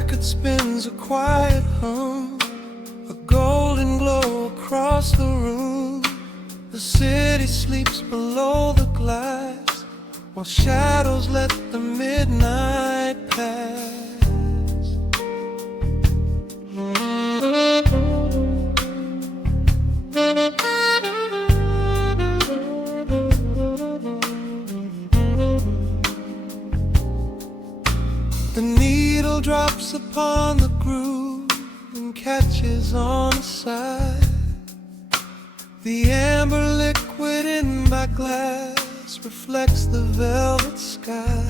record spins a quiet hum, a golden glow across the room. The city sleeps below the glass, while shadows let the midnight pass. The needle drops upon the groove and catches on the side. The amber liquid in my glass reflects the velvet sky.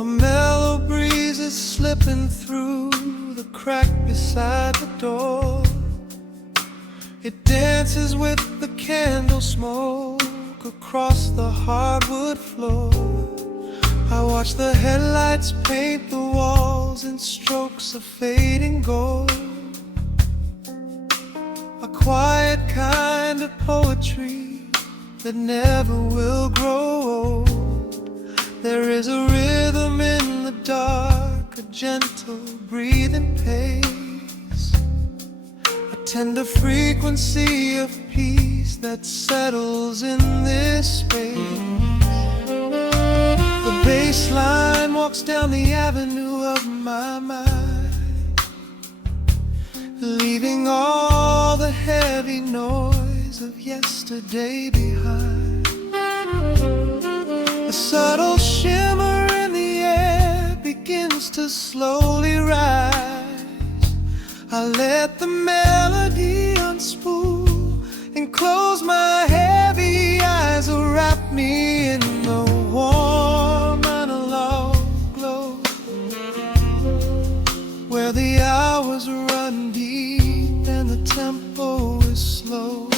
A mellow breeze is slipping through the crack beside the door. It dances with the candle smoke across the hardwood floor. I watch the headlights paint the walls in strokes of fading gold. A quiet kind of poetry that never will grow old. There is a rhythm in the dark, a gentle breathing pace, a tender frequency of peace that settles in this space. The bass line walks down the avenue of my mind, leaving all the heavy noise of yesterday behind. A subtle shimmer in the air begins to slowly rise. I let the melody unspool and close my heavy eyes, wrap me in the warm analog glow, where the hours run deep and the tempo is slow.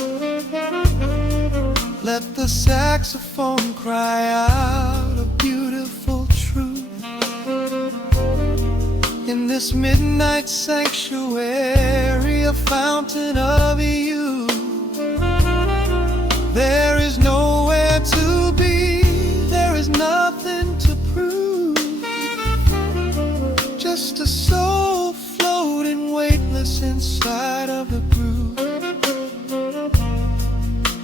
Let the saxophone cry out a beautiful truth in this midnight sanctuary, a fountain of youth. There is nowhere to be, there is nothing to prove, just a soul floating weightless inside of the groove.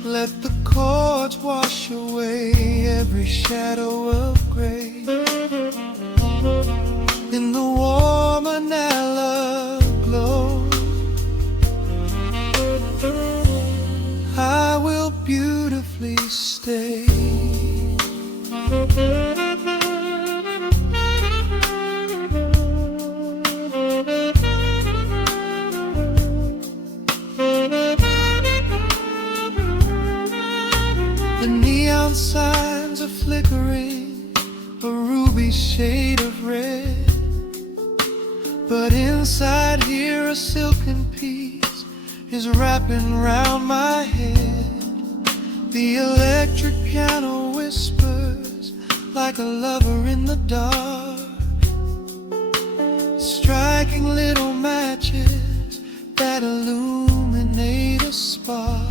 Let the chords wash away every shadow of gray. In the warm analog glow, I will beautifully stay. The neon signs are flickering, a ruby shade of red, but inside here a silken peace is wrapping round my head. The electric piano whispers like a lover in the dark, striking little matches that illuminate a spark.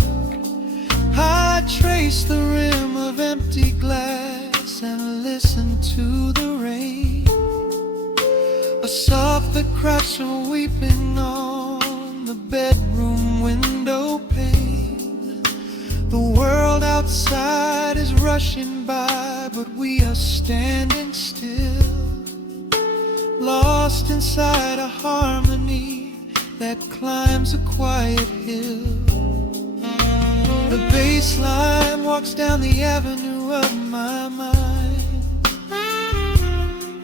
I trace the rim of empty glass and listen to the rain, a soft crash weeping on the bedroom window pane. The world outside is rushing by, but we are standing still, lost inside a harmony that climbs a quiet hill. The bass line walks down the avenue of my mind,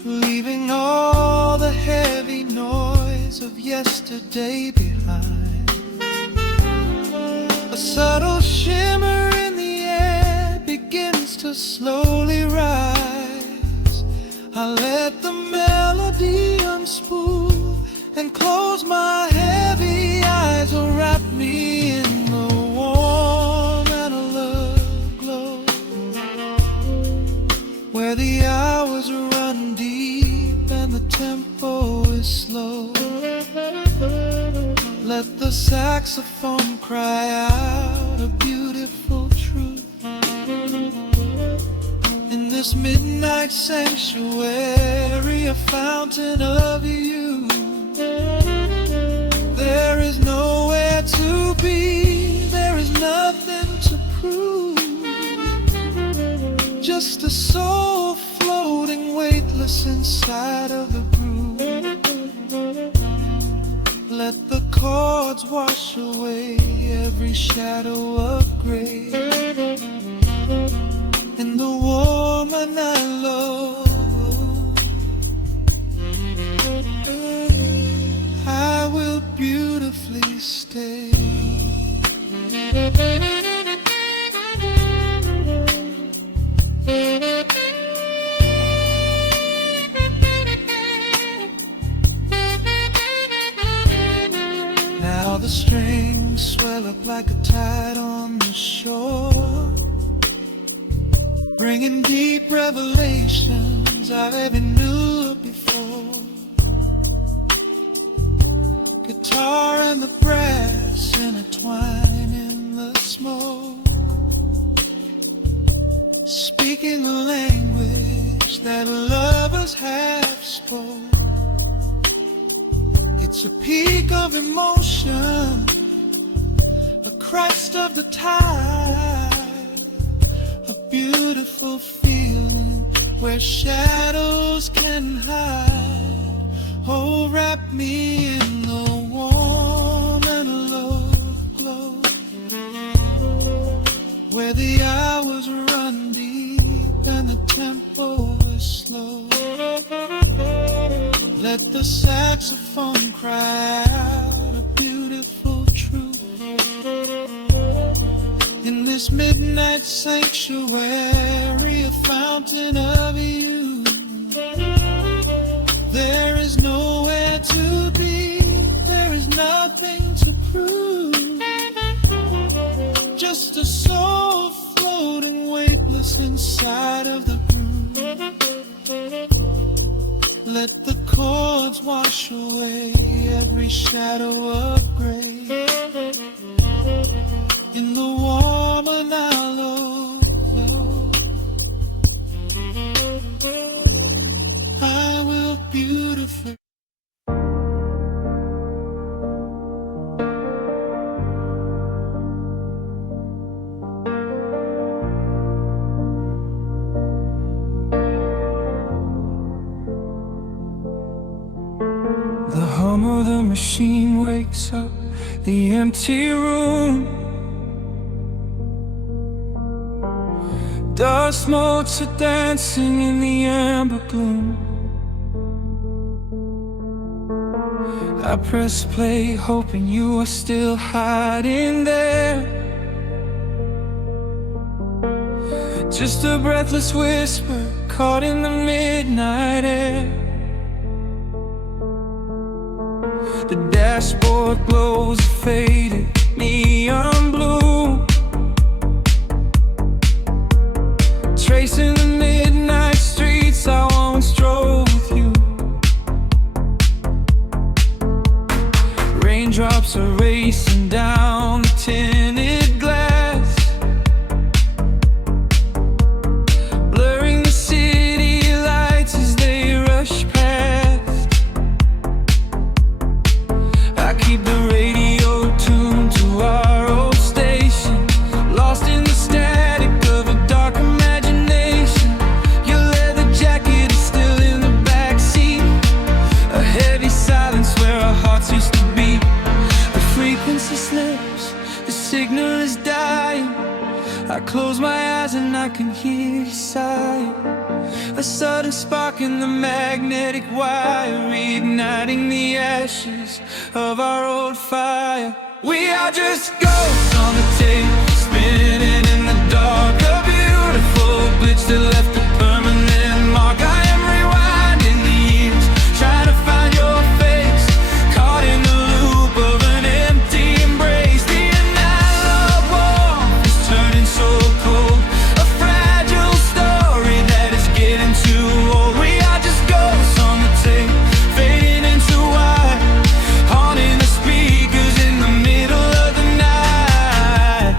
leaving all the heavy noise of yesterday behind. A subtle shimmer in the air begins to slowly rise. I let the melody unspool and close my heavy eyes, or wrap me in the warm analog glow, where the hours run deep and the tempo is slow. Let the saxophone cry out a beautiful truth in this midnight sanctuary, a fountain of you. There is nowhere to be, there is nothing to prove. Just a soul floating weightless inside of the groove. Let the chords wash away every shadow of gray. And the woman I love, I will beautifully stay. Now the strings swell up like a tide on the shore, bringing deep revelations I've ever knew before. Guitar and the brass intertwine in the smoke, speaking a language that lovers have spoke. It's a peak of emotion, a crest of the tide, a beautiful feeling where shadows can hide. Oh, wrap me in the warm and love glow, where the hours run deep and the tempo is slow. Let the saxophone cry out a beautiful truth. In this midnight sanctuary, a fountain of you. There is nowhere to be, there is nothing to prove. Just a soul floating weightless inside of the groove. Let the chords wash away every shadow of gray. In the warm and hollow, I will beautifully. The hum of the machine wakes up the empty room. Dust motes are dancing in the amber gloom. I press play, hoping you are still hiding there. Just a breathless whisper caught in the midnight air. The dashboard glows a faded neon blue, tracing the midnight streets I once drove with you. Raindrops are racing down the tinted glass, blurring the city lights as they rush past. I keep the radio tuned to our old station, lost in the static of a dark imagination. Your leather jacket is still in the backseat, a heavy silence where our hearts used to beat. The frequency slips, the signal is dying. I close my eyes and I can hear you sighing. A sudden spark in the magnetic wire, reigniting the ashes of our old fire. We are just ghosts on the tape, spinning in the dark. A beautiful glitch that left a permanent mark. I am rewinding the years, trying to find your face, caught in the loop of an empty embrace. The analog warmth is turning so cold, a fragile story that is getting too old. We are just ghosts on the tape, fading into white, haunting the speakers in the middle of the night.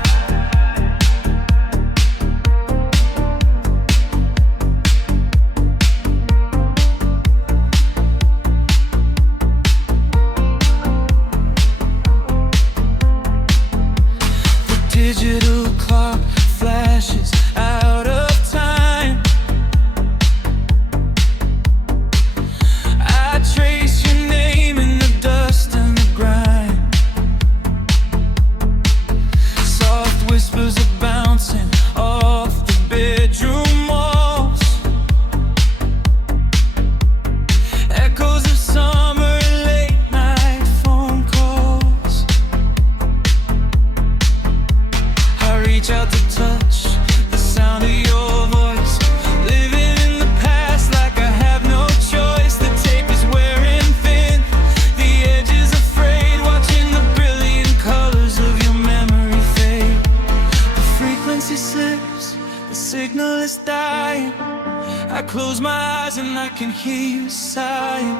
close my eyes and I can hear you sighing.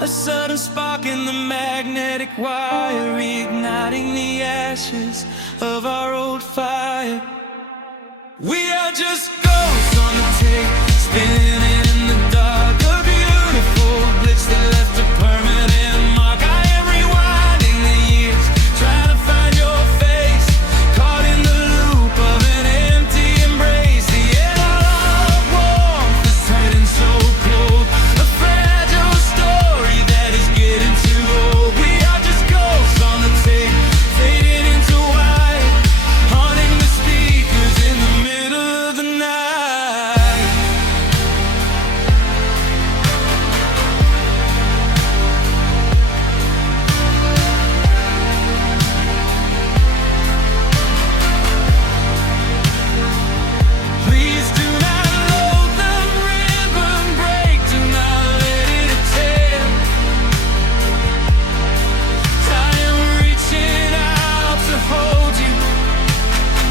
A sudden spark in the magnetic wire, reigniting the ashes of our old fire. We are just ghosts on the tape, spinning in the dark. A beautiful blitz that left a permanent mark. I am rewinding the years, trying to find your face, caught in the loop of an empty embrace. The air of warmth is turning so cold, a fragile story that is getting too old. We are just ghosts on the tape, fading into white, haunting the speakers in the middle of the night. Please do not load the ribbon break, do not let it tear. I am reaching out to hold you,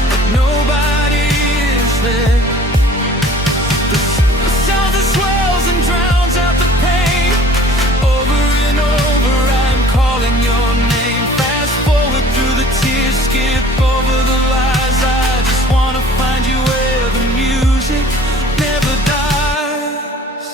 but nobody is there. The sound that swells and drowns out the pain. Over and over I'm calling your name. Fast forward through the tears, skip over the lies. I just wanna find you where the music never dies.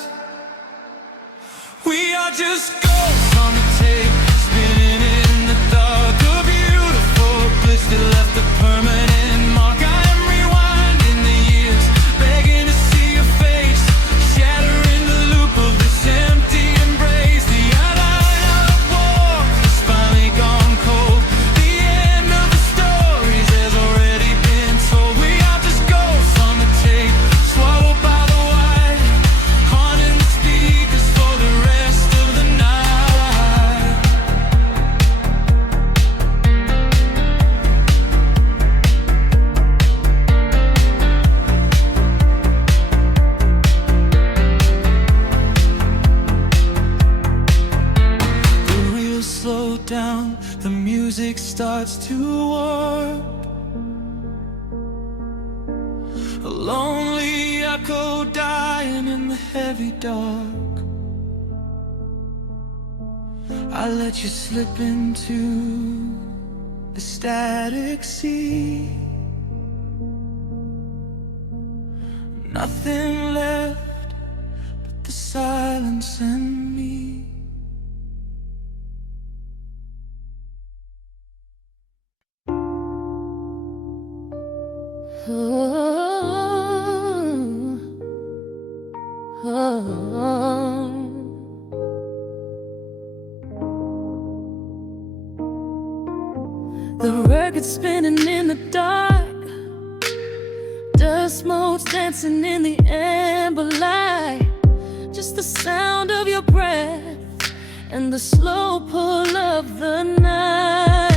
We are just ghosts on the tape, spinning in the dark. A beautiful bliss that left a permanent mark. I am rewinding the years, begging to see your face, shattering the loop of this empty embrace. The outline of war has finally gone cold. The end of the stories has already been told. We are just ghosts on the tape, swallowed by the white, haunting the speakers for the rest of the night. The reels slow down, the music starts to warp. A lonely echo dying in the heavy dark. I let you slip into the static sea. Nothing left but the silence and me. The record spinning in the dark, dust motes dancing in the amber light. Just the sound of your breath and the slow pull of the night.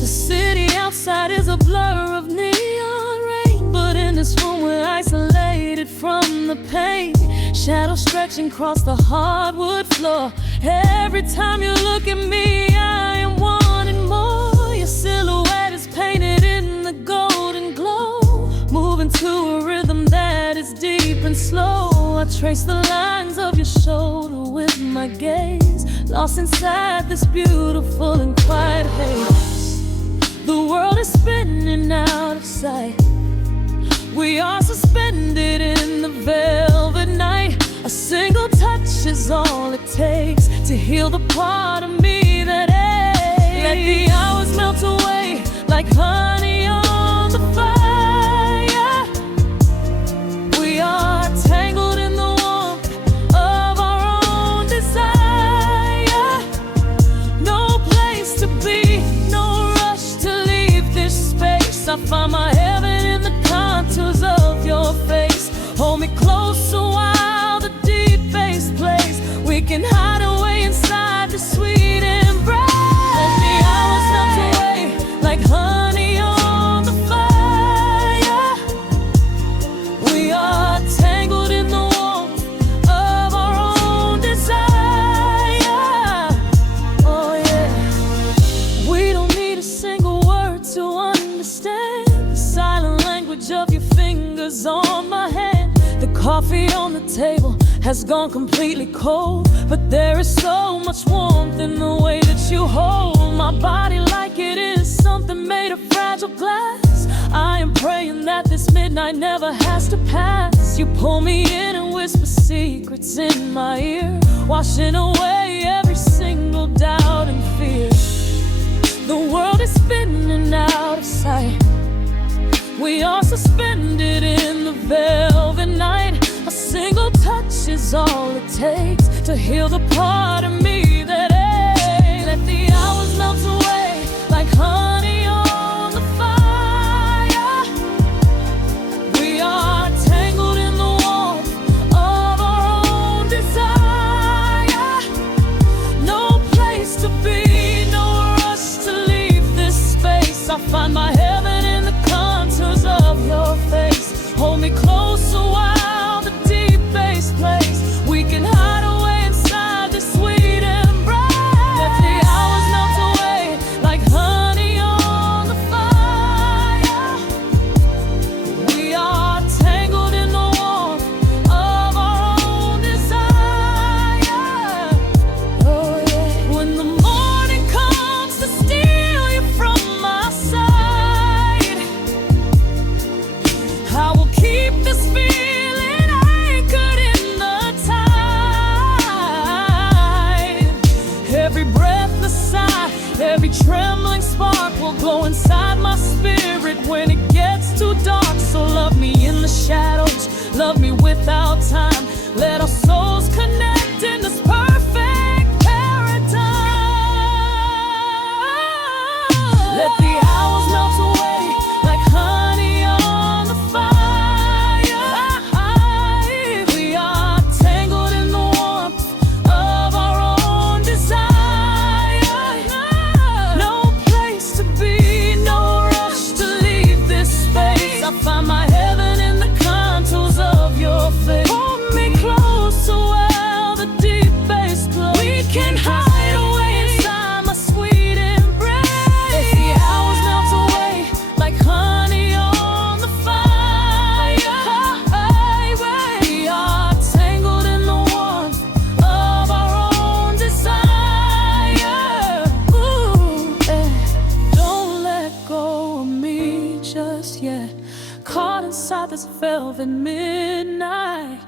The city outside is a blur of neon rain, but in this room we're isolated from the pain. Shadows stretching across the hardwood floor. Every time you look at me, I am wanting more. Your silhouette is painted in the golden glow, moving to a rhythm that is deep and slow. I trace the lines of your shoulder with my gaze, lost inside this beautiful and quiet haze. The world is spinning out of sight. We are suspended in the velvet night. A single touch is all it takes to heal the part of me that aches. Let the hours melt away like honey on the fire. We are tangled in the warmth of our own desire. No place to be, no rush to leave this space. I find my heaven in the contours of your face. Hold me closer while the deep bass plays. We can hide away inside the sweet embrace. Let the hours melt away like honey on the fire. We are tangled in the warmth of our own desire. Oh yeah. We don't need a single word to understand the silent language of your fingers on my hand, the coffee on table has gone completely cold, but there is so much warmth in the way that you hold my body like it is something made of fragile glass. I am praying that this midnight never has to pass. You pull me in and whisper secrets in my ear, washing away every single doubt and fear. The world is spinning out of sight. We are suspended in the velvet night. A single touch is all it takes to heal the part of me that aches. Let the hours melt away like honey on the fire. We are tangled in the warmth of our own desire. No place to be, no rush to leave this space. I find my heaven in the contours of your face. Hold me closer while the deep bass plays. We can hide away inside this sweet embrace. Let the hours melt away like honey on the fire. We are tangled in the warmth of our own desire. Oh yeah. When the morning comes to steal you from my side, I will keep this feeling anchored in the tide. Every breathless sigh, every trembling spark will glow inside my spirit when it gets too dark. So love me in the shadows, love me without time. Let our souls connect in this perfect paradise. Let the hours melt away like honey on the fire. We are tangled in the warmth of our own desire. No place to be, no rush to leave this space. I find my heaven in the contours of your face. Hold me closer while the deep bass plays. We can hide away inside my sweet embrace. Let the hours melt away like honey on the fire. We are tangled in the warmth of our own desire. Ooh, don't let go of me just yet. Caught inside this velvet midnight.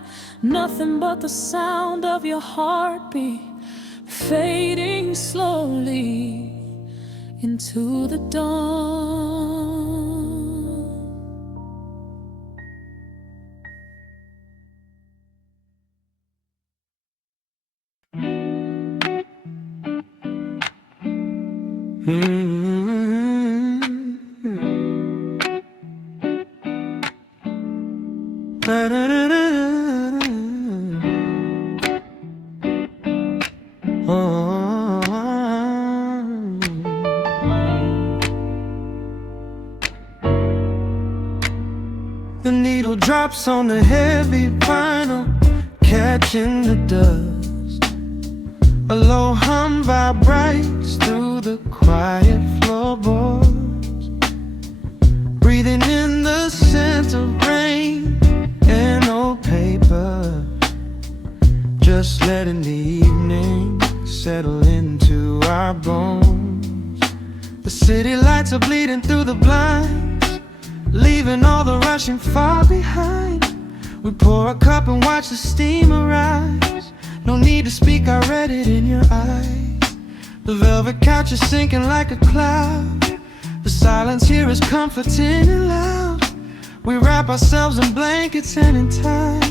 Nothing but the sound of your heartbeat fading slowly into the dawn. The needle drops on the heavy vinyl, catching the dust. A low hum vibrates through the quiet floorboards, breathing in the scent of rain and old paper. Just letting the evening settle into our bones. The city lights are bleeding through the blinds, leaving all the rushing far behind. We pour a cup and watch the steam arise. No need to speak, I read it in your eyes. The velvet couch is sinking like a cloud. The silence here is comforting and loud. We wrap ourselves in blankets and in time,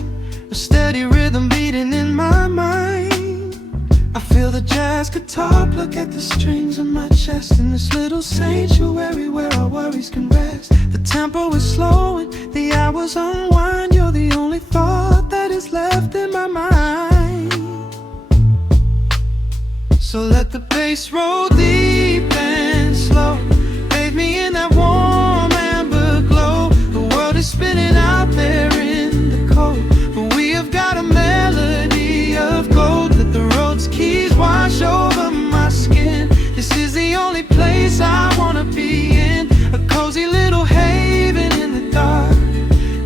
a steady rhythm beating in my mind. I feel the jazz guitar pluck at the strings of my chest, in this little sanctuary where our worries can rest. The tempo is slowing, the hours unwind. You're the only thought that is left in my mind. So let the bass roll deep and slow, bathe me in that warm amber glow. The world is spinning out there in the cold, but we have got a melody of gold. Let the road's keys wash over my skin. This is the only place I wanna be in, a cozy little haven in the dark,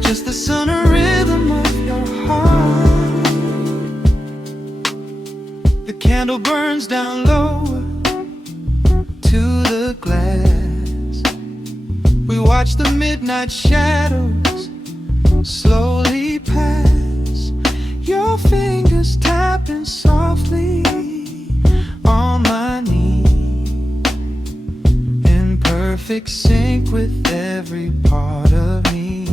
just the sun and rhythm of your heart. The candle burns down lower to the glass. We watch the midnight shadows slowly pass. Your fingers tapping softly on my knee, in perfect sync with every part of me.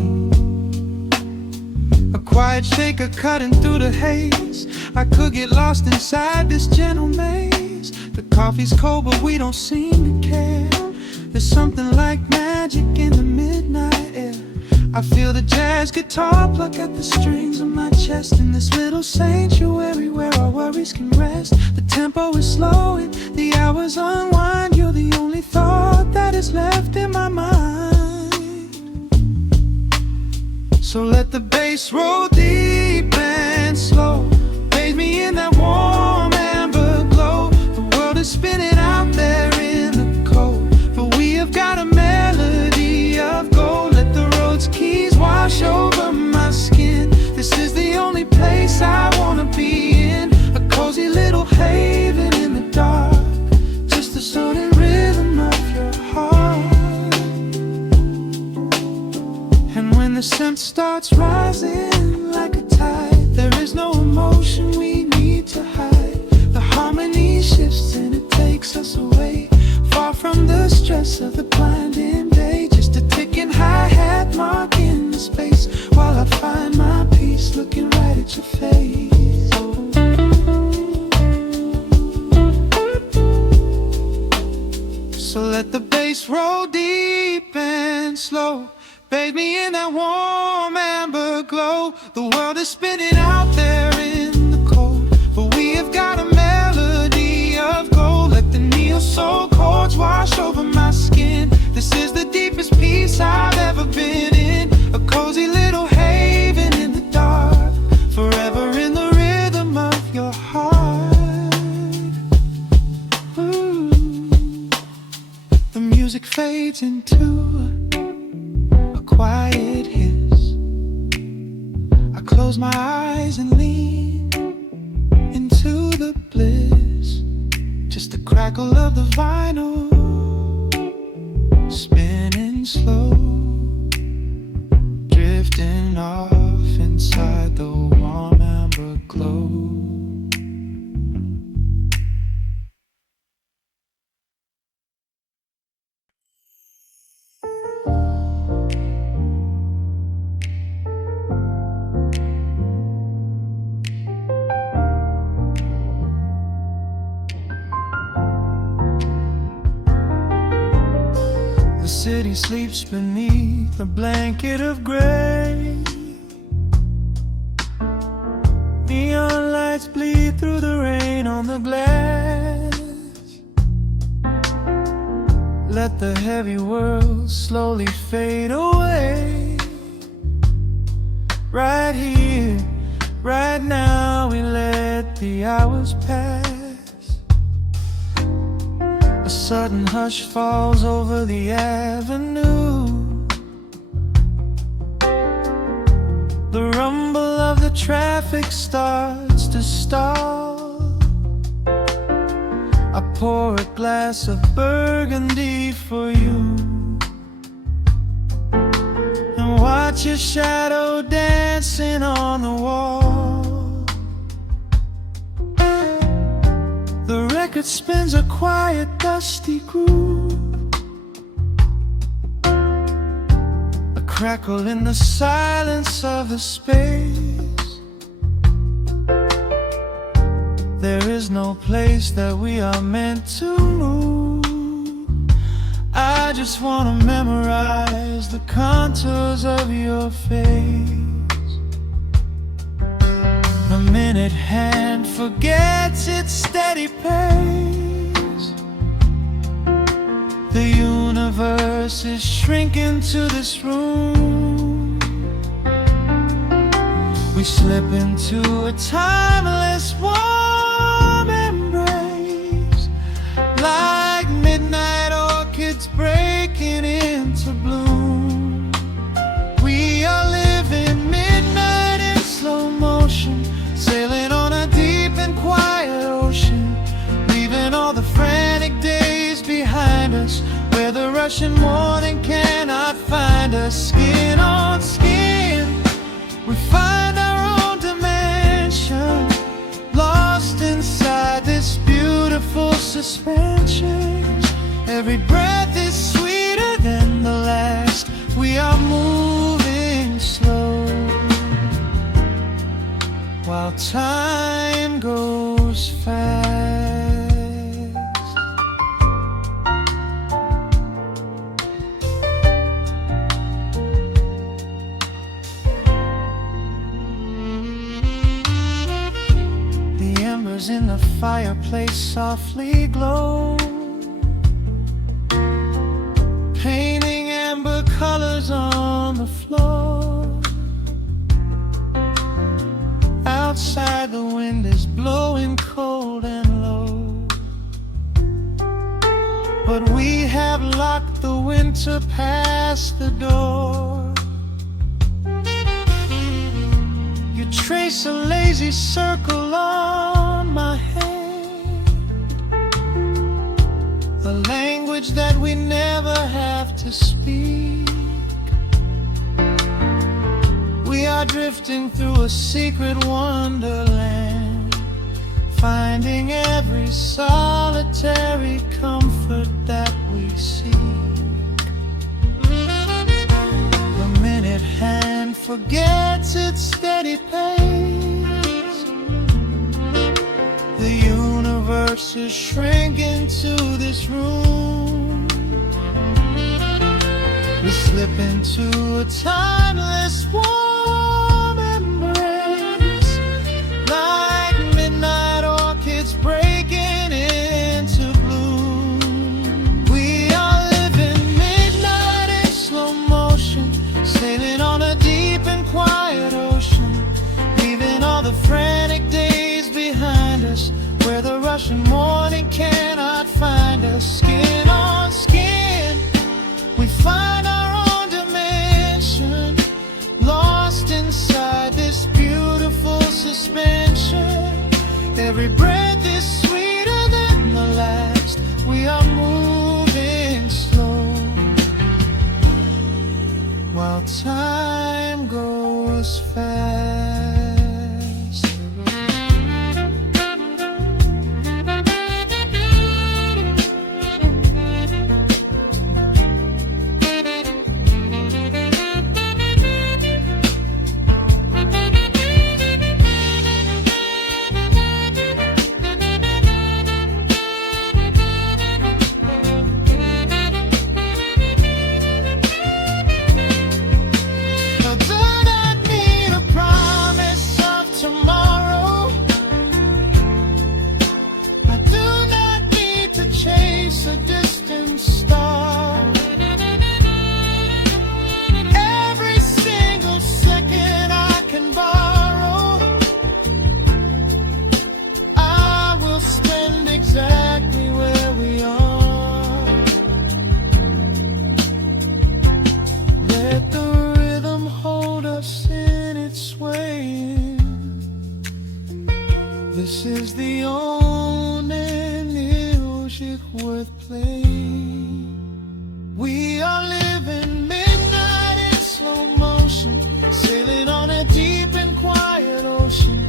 A quiet shaker cutting through the haze. I could get lost inside this gentle maze. The coffee's cold but we don't seem to care. There's something like magic in the midnight air. I feel the jazz guitar pluck at the strings of my chest, in this little sanctuary where our worries can rest. The tempo is slowing, the hours unwind. You're the only thought that is left in my mind. So let the bass roll deep and slow, bathe me in that warm amber glow. The world is spinning out there in the cold, but we have got a melody of gold. Let the road's keys wash over my skin. This is the only place I wanna be in, a cozy little haven in the dark, just the sound and rhythm of your heart. And when the scent starts rising like a tide, there is no emotion we need to hide. The harmony shifts and it takes us away, far from the stress of the blinding day. Just a ticking hi-hat marking the space, while I find my peace looking right at your face. So let the bass roll deep and slow, bathe me in that warm amber glow. The world is spinning out there in the cold, but we have got a melody of gold. Let the neo-soul chords wash over my skin. This is the deepest peace I've ever been in, a cozy little haven in the dark, forever in the rhythm of your heart. Ooh. The music fades into a quiet hiss. I close my eyes and lean into the bliss, just the crackle of the vinyl spinning slow, drifting off inside the warm amber glow. The city sleeps beneath a blanket of gray. Neon lights bleed through the rain on the glass. Let the heavy world slowly fade away. Right here, right now, we let the hours pass. A sudden hush falls over the avenue. The rumble of the traffic starts to stall. I pour a glass of burgundy for you, and watch your shadow dancing on the wall. The record spins a quiet, dusty groove, a crackle in the silence of the space. There is no place that we are meant to move. I just wanna memorize the contours of your face. The minute hand forgets its steady pace. The universe is shrinking to this room. We slip into a timeless warm embrace, like midnight orchids breaking into bloom. We are living midnight in slow motion, sailing on a deep and quiet ocean. Russian morning cannot find us. Skin on skin, we find our own dimension, lost inside this beautiful suspension. Every breath is sweeter than the last. We are moving slow, while time goes fast. The embers in the fireplace softly glow, painting amber colors on the floor. Outside the wind is blowing cold and low, but we have locked the winter past the door. You trace a lazy circle on my hand, the language that we never have to speak. We are drifting through a secret wonderland, finding every solitary comfort that we seek. The minute hand forgets its steady pace, the universe is shrinking to this room. We slip into a timeless warm embrace, like midnight orchids breaking into bloom. We are living midnight in slow motion, sailing on a deep and quiet ocean, leaving all the frantic days behind us, where the Russian morning cannot find us. Skin on skin, we find our own dimension, lost inside this beautiful suspension. Every breath is sweeter than the last. We are moving slow, while time goes fast. A distant star, every single second I can borrow, I will spend exactly where we are. Let the rhythm hold us in its swaying. This is the only music worth playing. We are living midnight in slow motion, sailing on a deep and quiet ocean,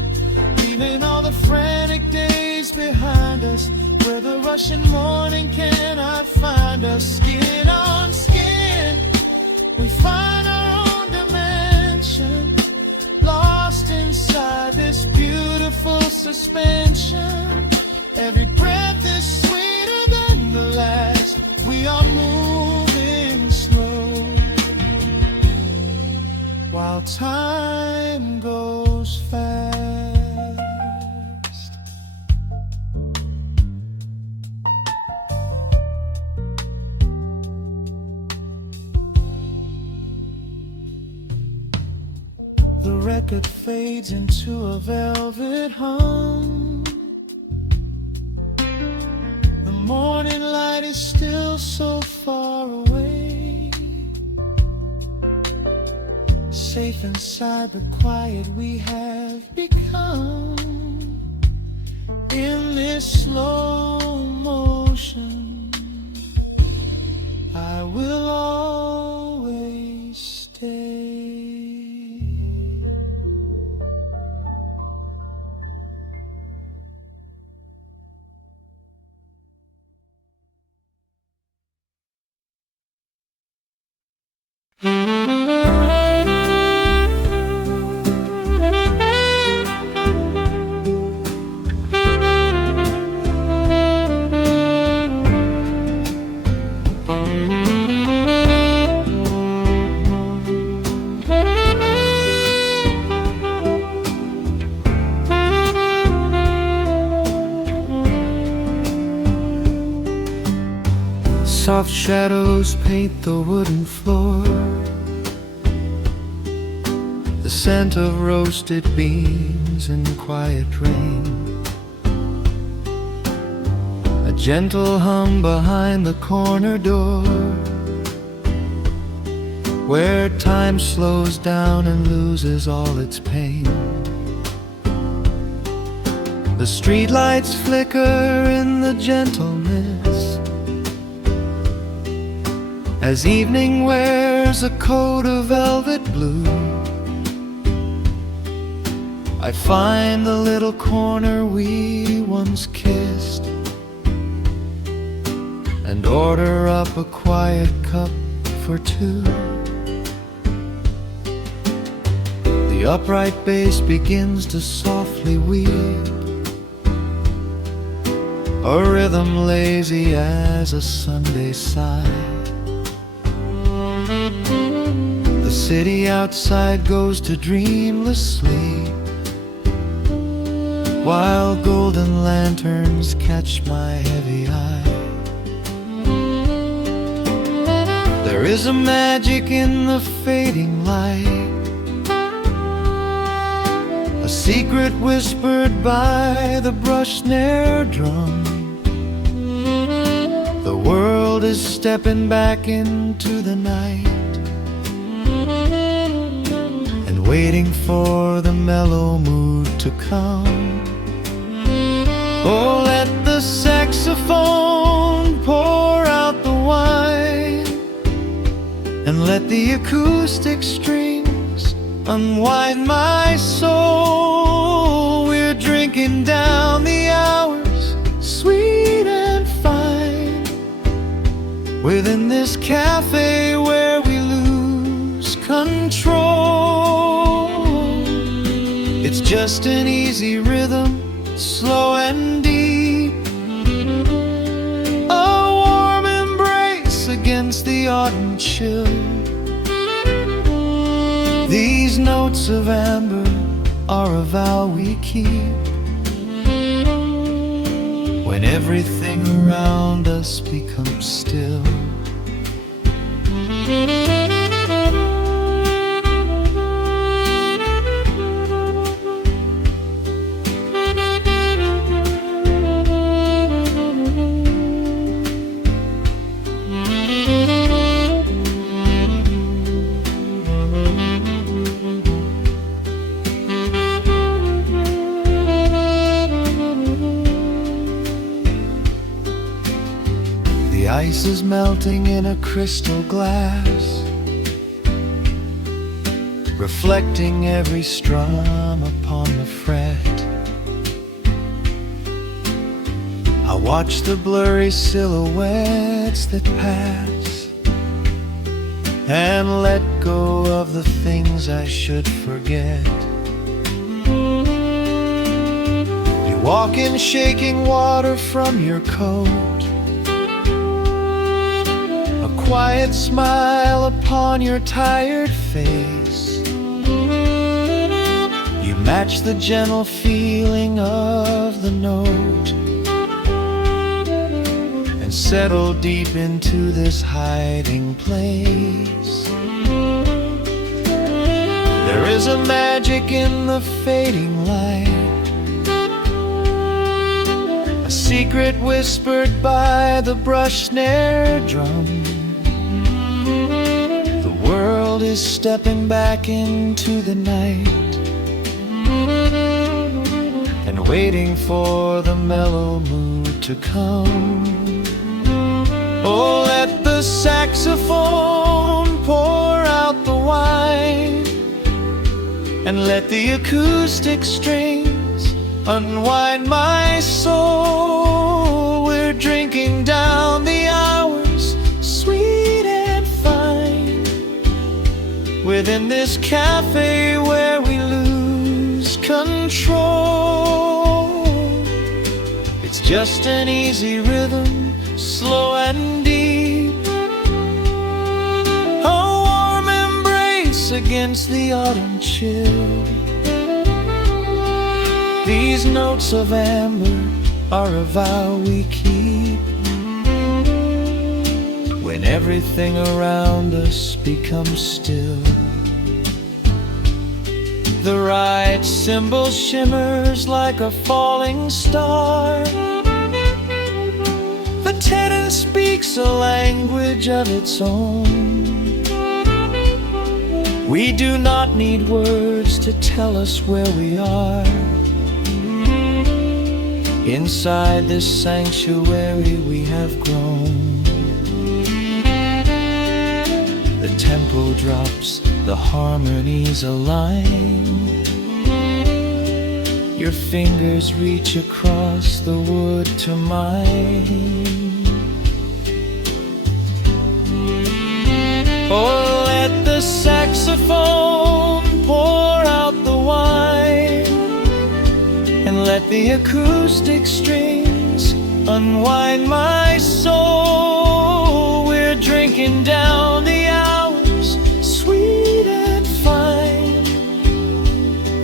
leaving all the frantic days behind us, where the Russian morning cannot find us. Skin on skin, we find our own dimension, lost inside this beautiful suspension. Every breath is sweeter than the last. We are moving slow, while time goes fast. The record fades into a velvet hum. The morning light is still so far away, safe inside the quiet we have become. In this slow motion, I Soft shadows paint the wooden floor. The scent of roasted beans and quiet rain. A gentle hum behind the corner door, where time slows down and loses all its pain. The streetlights flicker in the gentle mist, as evening wears a coat of velvet blue. I find the little corner we once kissed, and order up a quiet cup for two. The upright bass begins to softly weep, a rhythm lazy as a Sunday sigh. The city outside goes to dreamless sleep, while golden lanterns catch my heavy eye. There is a magic in the fading light, a secret whispered by the brush snare drum. The world is stepping back into the night, and waiting for the mellow mood to come. Oh, let the saxophone pour out the wine, and let the acoustic strings unwind my soul. We're drinking down the hours, sweet and fine, within this cafe where we lose control. It's just an easy rhythm, slow and deep, a warm embrace against the autumn chill. These notes of amber are a vow we keep, when everything around us becomes still. The ice is melting in a crystal glass, reflecting every strum upon the fret. I watch the blurry silhouettes that pass, and let go of the things I should forget. You walk in shaking water from your coat, quiet smile upon your tired face. You match the gentle feeling of the note, and settle deep into this hiding place. There is a magic in the fading light, a secret whispered by the brush snare drum. The world is stepping back into the night, and waiting for the mellow mood to come. Oh, let the saxophone pour out the wine, and let the acoustic strings unwind my soul. We're drinking down the hours, sweet and fine, within this cafe where we lose control. It's just an easy rhythm, slow and deep, a warm embrace against the autumn chill. These notes of amber are a vow we keep, when everything around us becomes still. The right cymbal shimmers like a falling star. The tenor speaks a language of its own. We do not need words to tell us where we are. Inside this sanctuary we have grown. The tempo drops, the harmonies align. Your fingers reach across the wood to mine. Oh, let the saxophone pour out the wine, and let the acoustic strings unwind my soul. We're drinking down the hours, sweet and fine,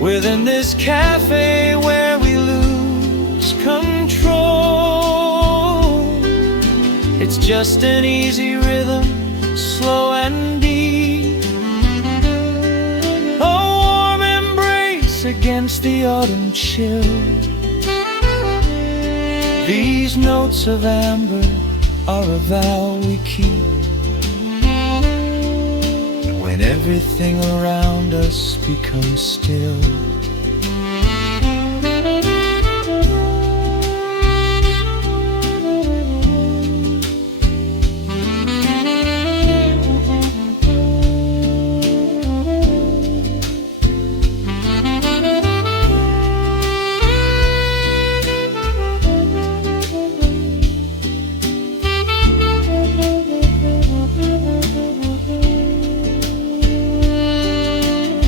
within this cafe where we lose control. It's just an easy rhythm, slow and deep, a warm embrace against the autumn chill. These notes of amber are a vow we keep when everything around us becomes still.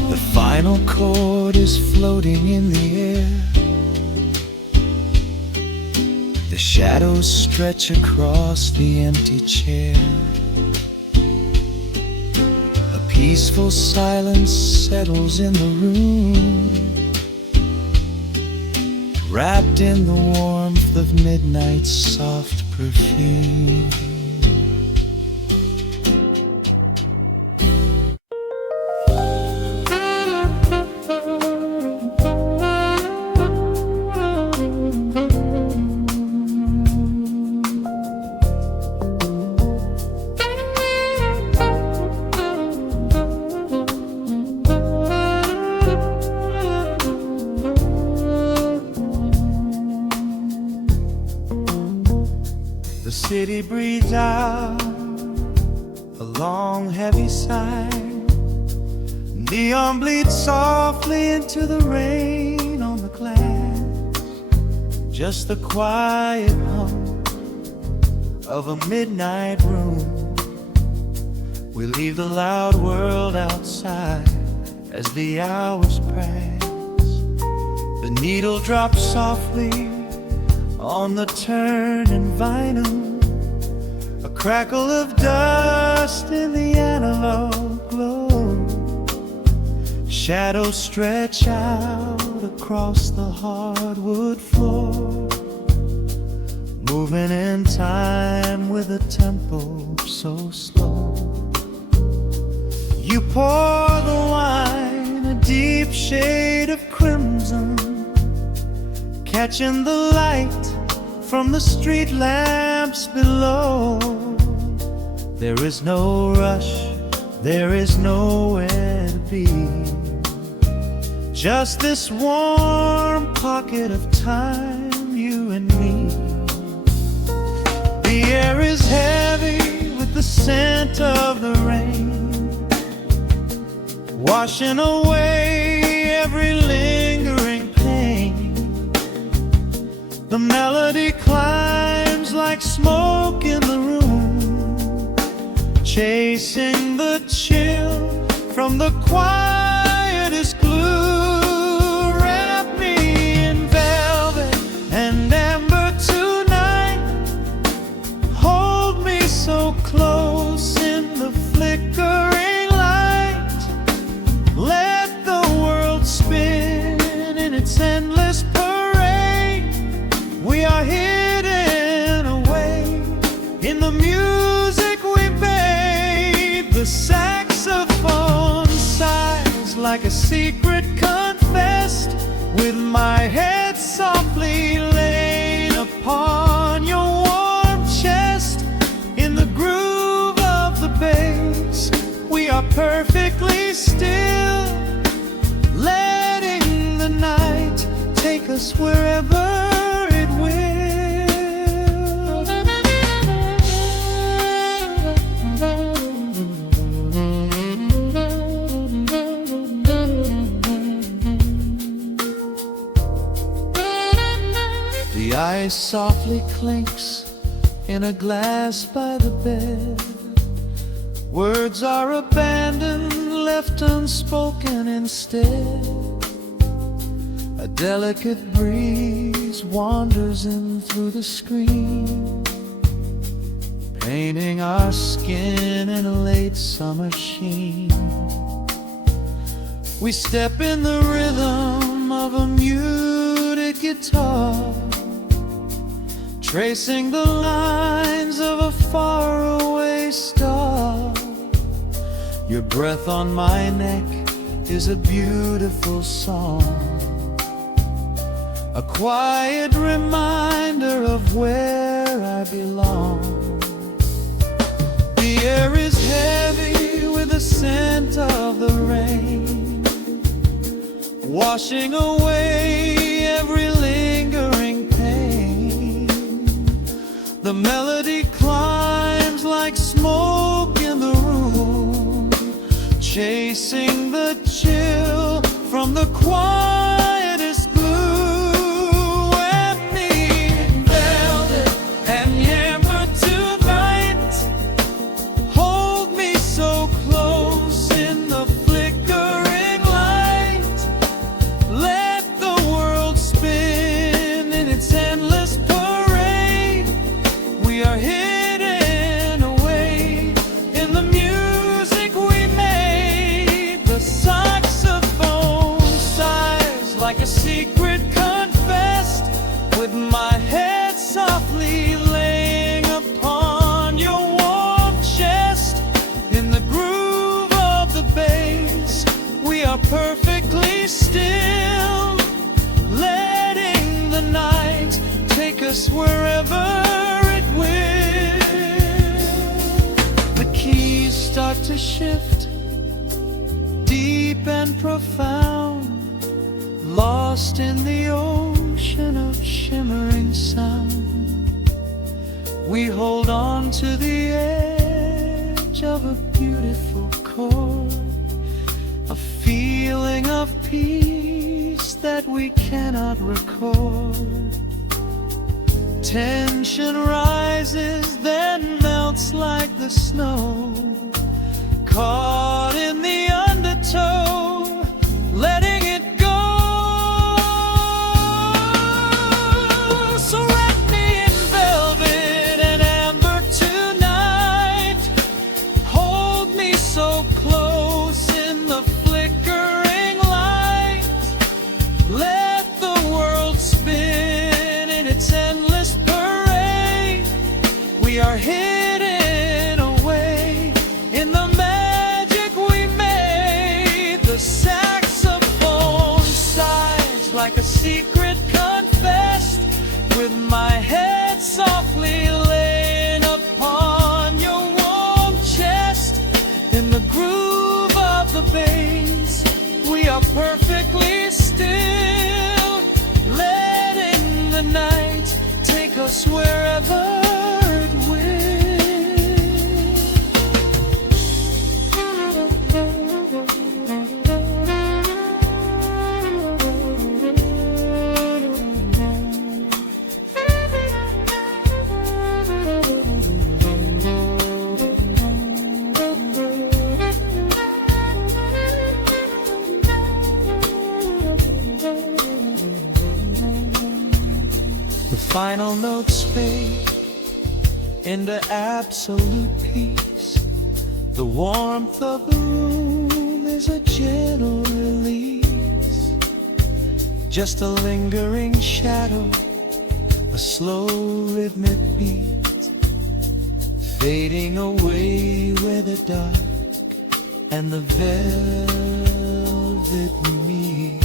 The final chord is floating in the air. The shadows stretch across the empty chair. A peaceful silence settles in the room, wrapped in the warmth of midnight's soft perfume. The city breathes out a long heavy sigh. Neon bleeds softly into the rain on the glass. Just the quiet hum of a midnight room. We leave the loud world outside as the hours pass. The needle drops softly on the turning vinyl, a crackle of dust in the analog glow. Shadows stretch out across the hardwood floor, moving in time with a tempo so slow. You pour the wine, a deep shade of crimson, catching the light from the street lamps below. There is no rush, there is nowhere to be, just this warm pocket of time, you and me. The air is heavy with the scent of the rain, washing away every lingering pain. The melody climbs like smoke in the room, chasing the chill from the quietest glue. Wrap me in velvet and amber tonight, hold me so close in the flickering light. Let the world spin in its endless parade. We are hidden away in the music we secret confessed, with my head softly laid upon your warm chest. In the groove of the bass, we are perfectly still, letting the night take us wherever it will. The ice softly clinks in a glass by the bed. Words are abandoned, left unspoken instead. A delicate breeze wanders in through the screen, painting our skin in a late summer sheen. We step in the rhythm of a muted guitar, tracing the lines of a faraway star. Your breath on my neck is a beautiful song, a quiet reminder of where I belong. The air is heavy with the scent of the rain, washing away every lingering pain. The melody climbs like smoke in the room, chasing the chill from the quietest blue. And me in velvet and amber tonight, hold me so close in the flickering light. Let the world spin in its endless parade. We are hidden away in the music we made. The saxophone sighs like a secret confessed, with my head softly laying upon your warm chest. In the groove of the bass, we are perfectly still, letting the night take us wherever it will. The keys start to shift, deep and profound, lost in the ocean of shimmering sound. We hold on to the edge of a beautiful chord, a feeling of peace that we cannot record. Tension rises, then melts like the snow, caught in the undertow, letting it go. So wrap me in velvet and amber tonight, hold me so close in the flickering light. Let the world spin in its endless parade. We are hidden away in the magic we made. The saxophone sighs like a secret confessed, with my head softly laying upon your warm chest. In the groove of the bass, we are perfectly still, letting the night take us wherever it will. The final notes fade into absolute peace. The warmth of the room is a gentle release, just a lingering shadow, a slow rhythmic beat, fading away with the dark and the velvet visit me.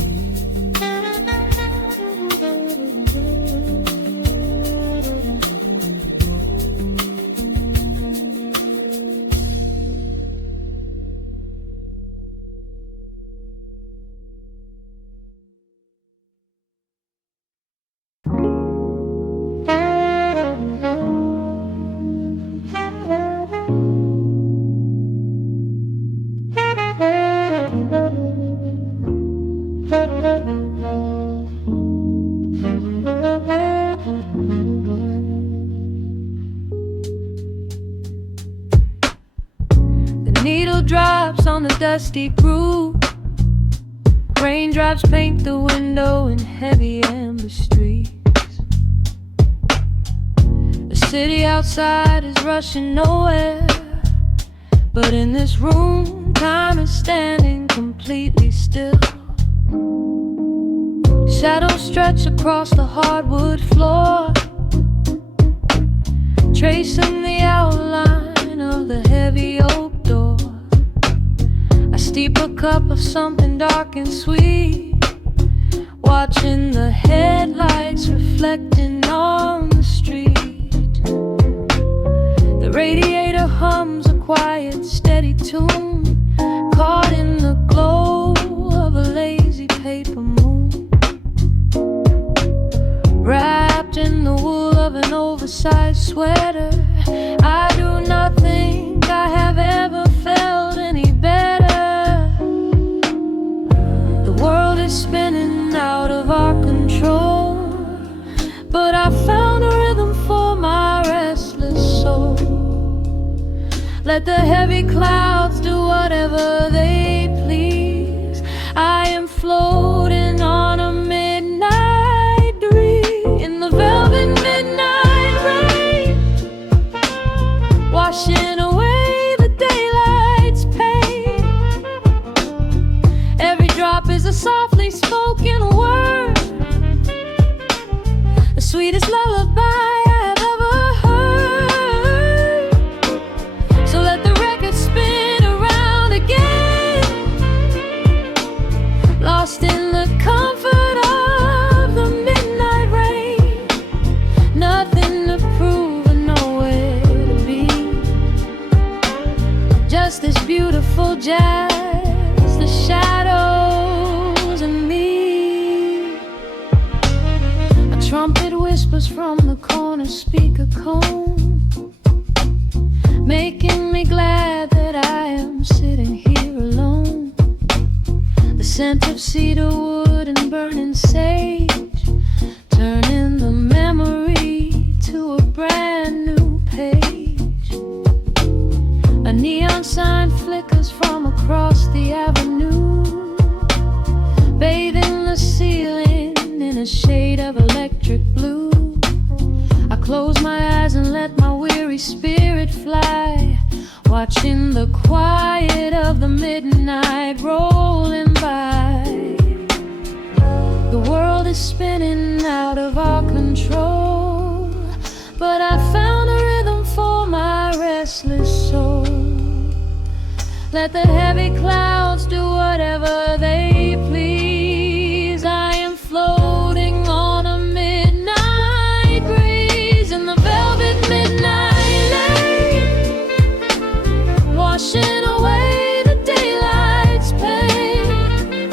Needle drops on the dusty groove. Raindrops paint the window in heavy amber streets. The city outside is rushing nowhere, but in this room, time is standing completely still. Shadows stretch across the hardwood floor, tracing the outline of the heavy oak door. I steep a cup of something dark and sweet, watching the headlights reflecting on the street. The radiator hums a quiet, steady tune, caught in the glow of a lazy paper moon. Wrapped in the wool of an oversized sweater, I do not think I have ever felt any better. The world is spinning out of our control, but I found a rhythm for my restless soul. Let the heavy clouds do whatever they please. I am floating on a midnight breeze in the velvet midnight rain, washing away the daylight's pain. Every drop is a softly spoken word, the sweetest lullaby I have ever heard. So let the record spin around again, lost in the comfort of the midnight rain. Nothing to prove and nowhere to be, just this beautiful jazz, the shadows and me. A trumpet whispers from the corner speaker cone, making me glad that I am sitting here alone. The scent of cedar wood and burning sage, turning the memory to a brand new page. A neon sign flickers from across the avenue, bathing the ceiling in a shade of electric blue. I close my eyes and let my weary spirit fly, watching the quiet of the midnight rolling by. The world is spinning out of our control, but I found a rhythm for my restless soul. Let the heavy clouds do whatever they please. I am floating on a midnight breeze in the velvet midnight lane, washing away the daylight's pain.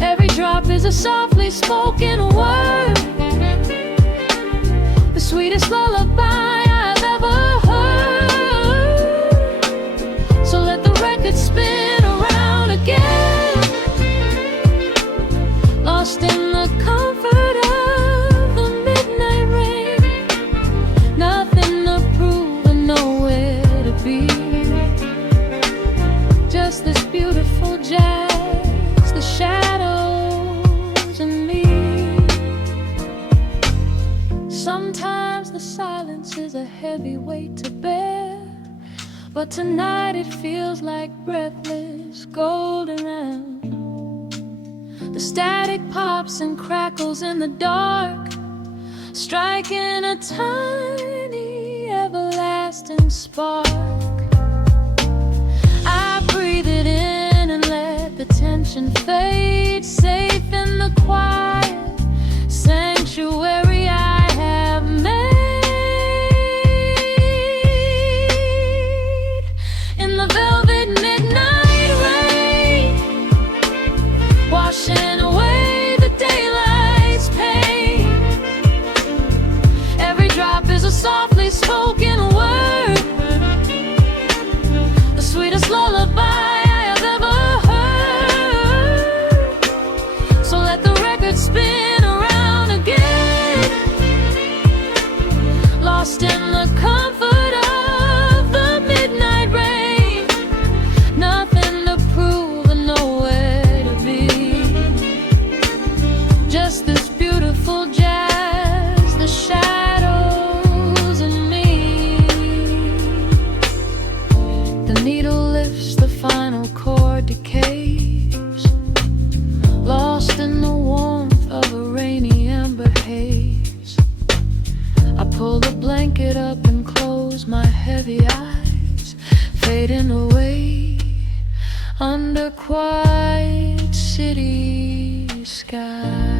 Every drop is a softly spoken word, the sweetest lullaby I've ever heard. So let the record spin around again, lost in the comfort of the midnight rain. Nothing to prove and nowhere to be, just this beautiful jazz, the shadows and me. Sometimes the silence is a heavy weight to bear, but tonight it feels like breathless golden round. The static pops and crackles in the dark, striking a tiny everlasting spark. I breathe it in and let the tension quiet sanctuary I have made. In the velvet midnight rain, washing away the daylight's pain. Every drop is a softly spoken word, the sweetest lullaby I have ever heard. So let the record spin around again, lost in the comfort of the midnight rain. Nothing to prove and nowhere to be, just this beautiful jazz, the shadows and me. The needle lifts, the final chord decays, lost in the warmth of a rainy amber haze. I pull the blanket up and close my heavy eyes, fading away under quiet city skies.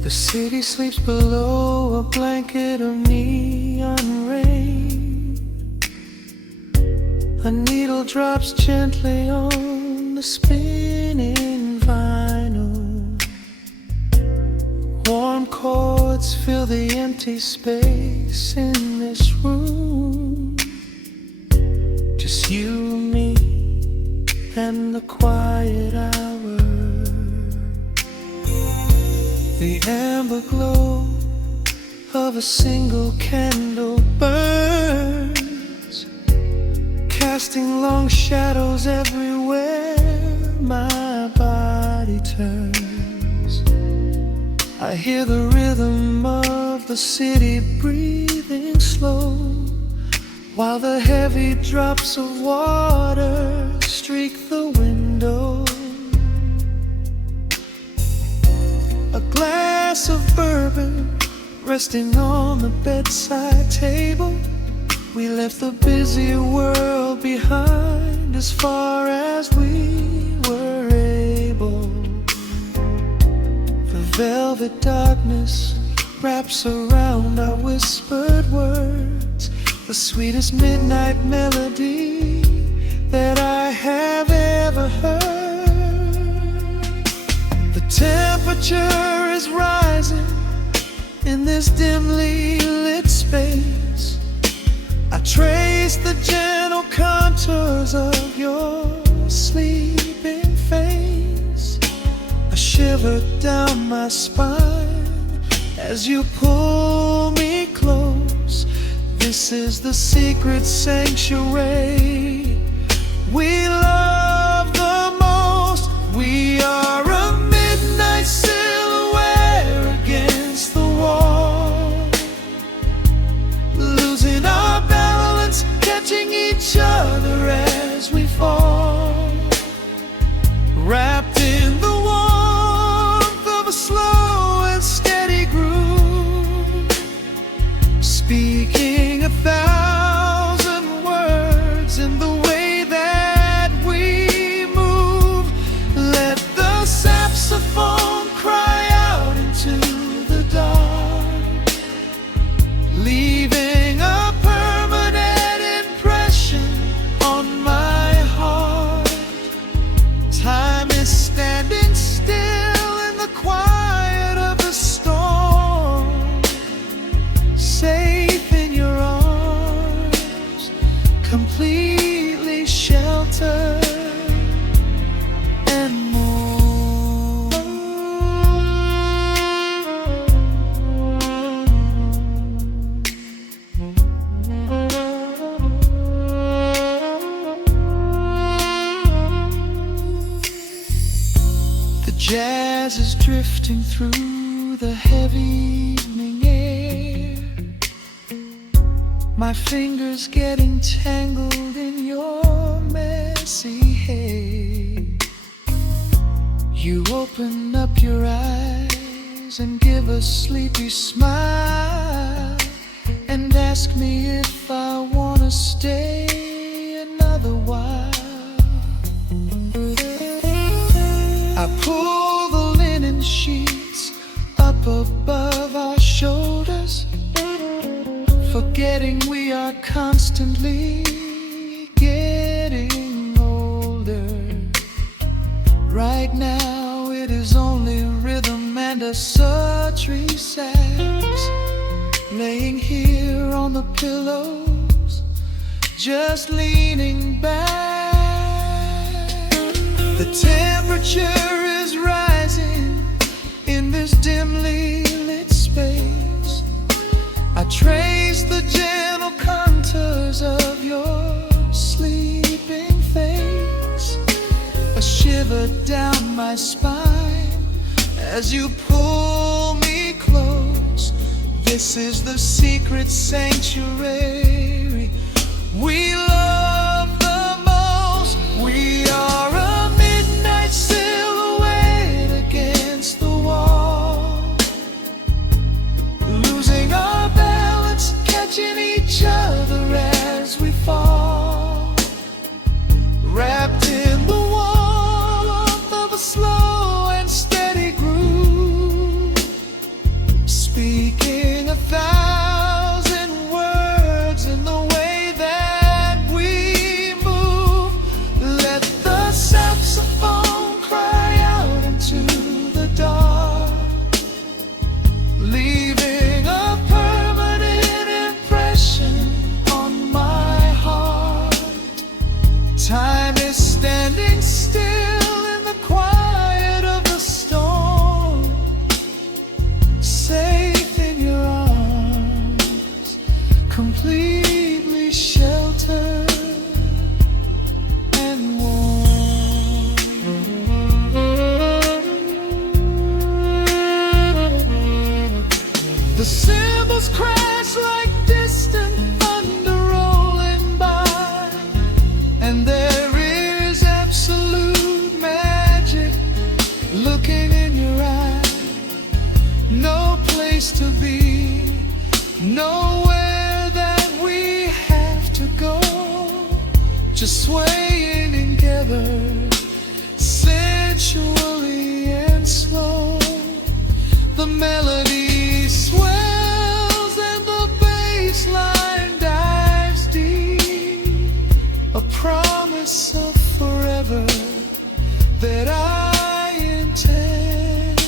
The city sleeps below a blanket of neon rain. A needle drops gently on the spinning vinyl. Warm chords fill the empty space in this room. Just you, me, and the quiet hour. The amber glow of a single candle burns, casting long shadows everywhere my body turns. I hear the rhythm of the city breathing slow, while the heavy drops of water streak the window. A glass of bourbon resting on the bedside table. We left the busy world behind as far as we were able. The velvet darkness wraps around our whispered words, the sweetest midnight melody that I have ever heard. The temperature is rising in this dimly lit space. I trace the gentle contours of your sleeping face. A shiver down my spine as you pull me close. This is the secret sanctuary we love the most. We are a midnight silhouette against the wall, losing our balance, catching each other as we fall, wrapped in the warmth of a slow and steady groove, speaking 1,000 words in the way that we Jazz is drifting through the heavy evening air. My fingers getting tangled in your messy hair. You open up your eyes and give a sleepy smile and ask me if I wanna stay another while. I pull the linen sheets up above our shoulders, forgetting we are constantly getting older. Right now it is only rhythm and a sultry sax, laying here on the pillows, just leaning back. The temperature is rising in this dimly lit space. I trace the gentle contours of your sleeping face. A shiver down my spine as you pull me close. This is the secret sanctuary we love the most. We are a midnight silhouette against the wall, losing our balance, catching each other as we fall, wrapped in the warmth of a slow and steady groove, speaking 1,000 words in the way that we move. Let the saxophone cry out into the dark, leaving a permanent impression on my heart. Time is standing still in the quiet of the storm, safe in your arms, completely sheltered and warm. The cymbals crash like distant thunder rolling by, and there is absolute magic looking in your eyes. No place to be, nowhere that we have to go, just swaying together, sensually and slow. The melody swells and the bass line dives deep, a promise of forever that I intend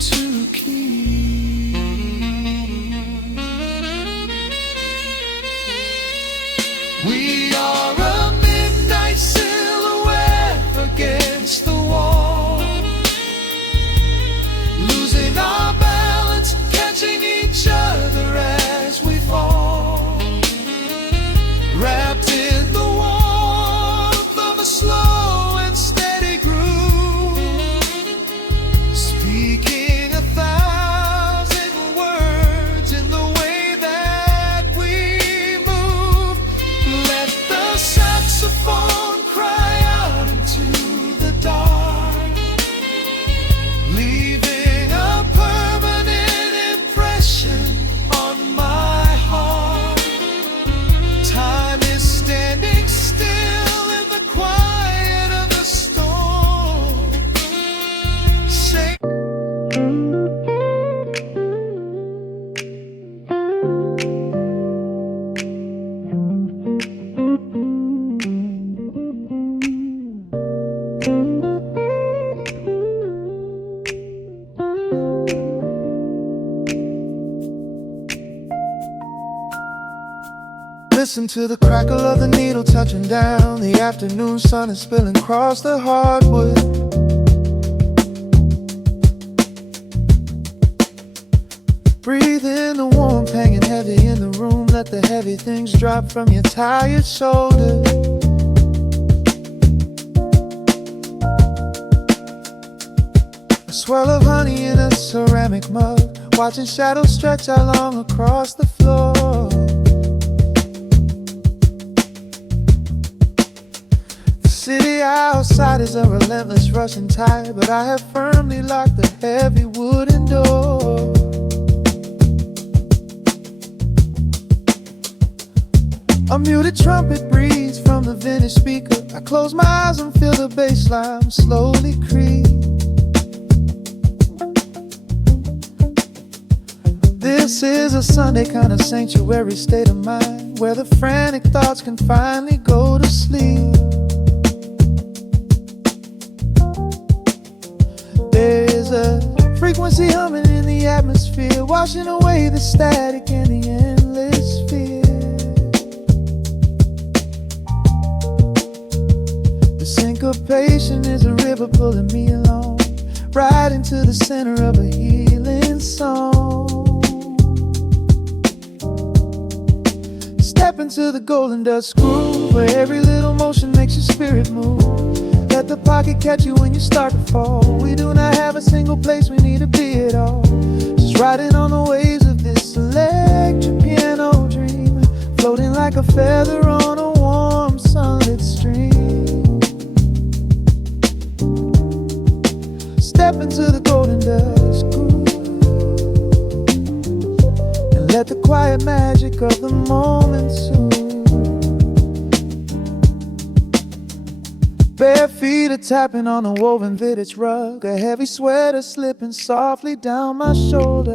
to keep. We are a midnight silhouette against the wall, losing our balance, catching each other as we fall, wrapped in the warmth of a slow and steady groove, speaking 1,000 words in the way that we move. Let the saxophone cry out into the dark, leaving a permanent impression on my heart. Time is standing still in the quiet of the storm. Say listen to the crackle of the needle touching down. The afternoon sun is spilling across the hardwood. Breathe in the warmth hanging heavy in the room. Let the heavy things drop from your tired shoulders. swirl of honey in a ceramic mug, watching shadows stretch out long across the floor. The city outside is a relentless rushing tide, but I have firmly locked the heavy wooden door. A muted trumpet breathes from the vintage speaker. I close my eyes and feel the bass line slowly creep. This is a Sunday kind of sanctuary state of mind, where the frantic thoughts can finally go to sleep. There is a frequency humming in the atmosphere, washing away the static and the endless fear. The syncopation is a river pulling me along, right into the center of a healing song. Step into the golden dust groove, where every little motion makes your spirit move. Let the pocket catch you when you start to fall. We do not have a single place we need to be at all. Just riding on the waves of this electric piano dream, floating like a feather on a warm sunlit stream. Step into the golden dust groove, and let the quiet magic of the moment soothe. Bare feet are tapping on a woven vintage rug, a heavy sweater slipping softly down my shoulder.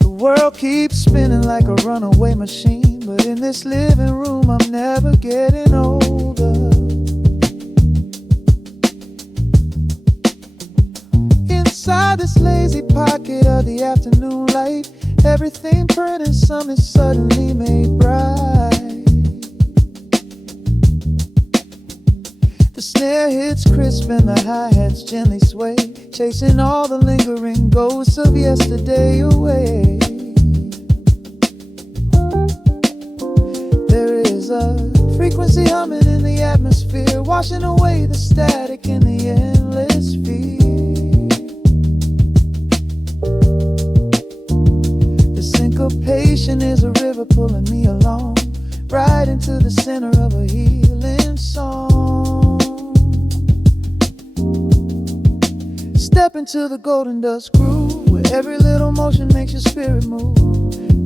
The world keeps spinning like a runaway machine, but in this living room I'm never getting older. Inside this lazy pocket of the afternoon light, everything burned and something suddenly made bright. The snare hits crisp and the hi-hats gently sway, chasing all the lingering ghosts of yesterday away. There is a frequency humming in the atmosphere, washing away the static and the endless fear. Syncopation is a river pulling me along, right into the center of a healing song. Step into the golden dust groove, where every little motion makes your spirit move.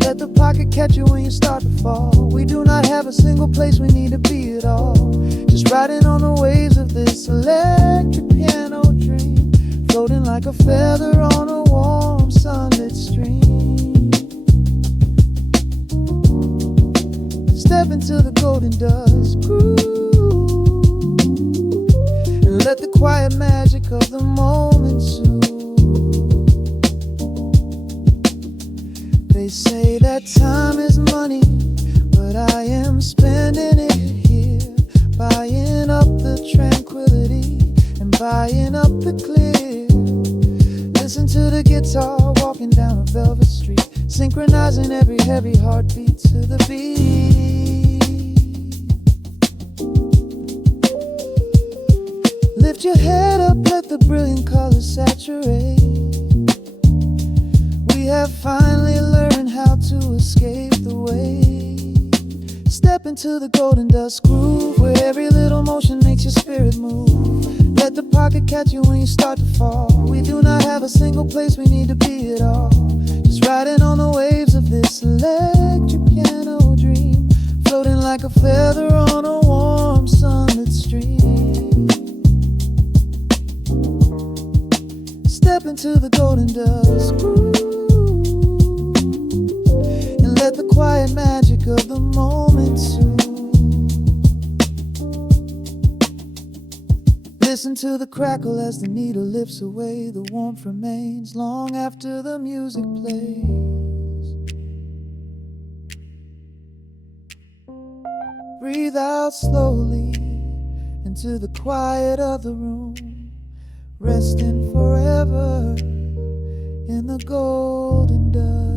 Let the pocket catch you when you start to fall. We do not have a single place we need to be at all. Just riding on the waves of this electric piano dream, floating like a feather on a warm sunlit stream. Step into the golden dust groove, and let the quiet magic of the moment soothe. They say that time is money, but I am spending it here, buying up the tranquility and buying up the clear. Listen to the guitar walking down a velvet street, synchronizing every heavy heartbeat to the beat. Lift your head up, let the brilliant colors saturate. We have finally learned how to escape the weight. Step into the golden dust groove, where every little motion makes your spirit move. Let the pocket catch you when you start to fall. We do not have a single place we need to be at all. Just riding on the waves of this electric piano dream, floating like a feather on a warm sunlit stream. Step into the golden dust groove, and let the quiet magic of the moment soothe. Listen to the crackle as the needle lifts away. The warmth remains long after the music plays. Breathe out slowly into the quiet of the room, resting forever in the golden dust.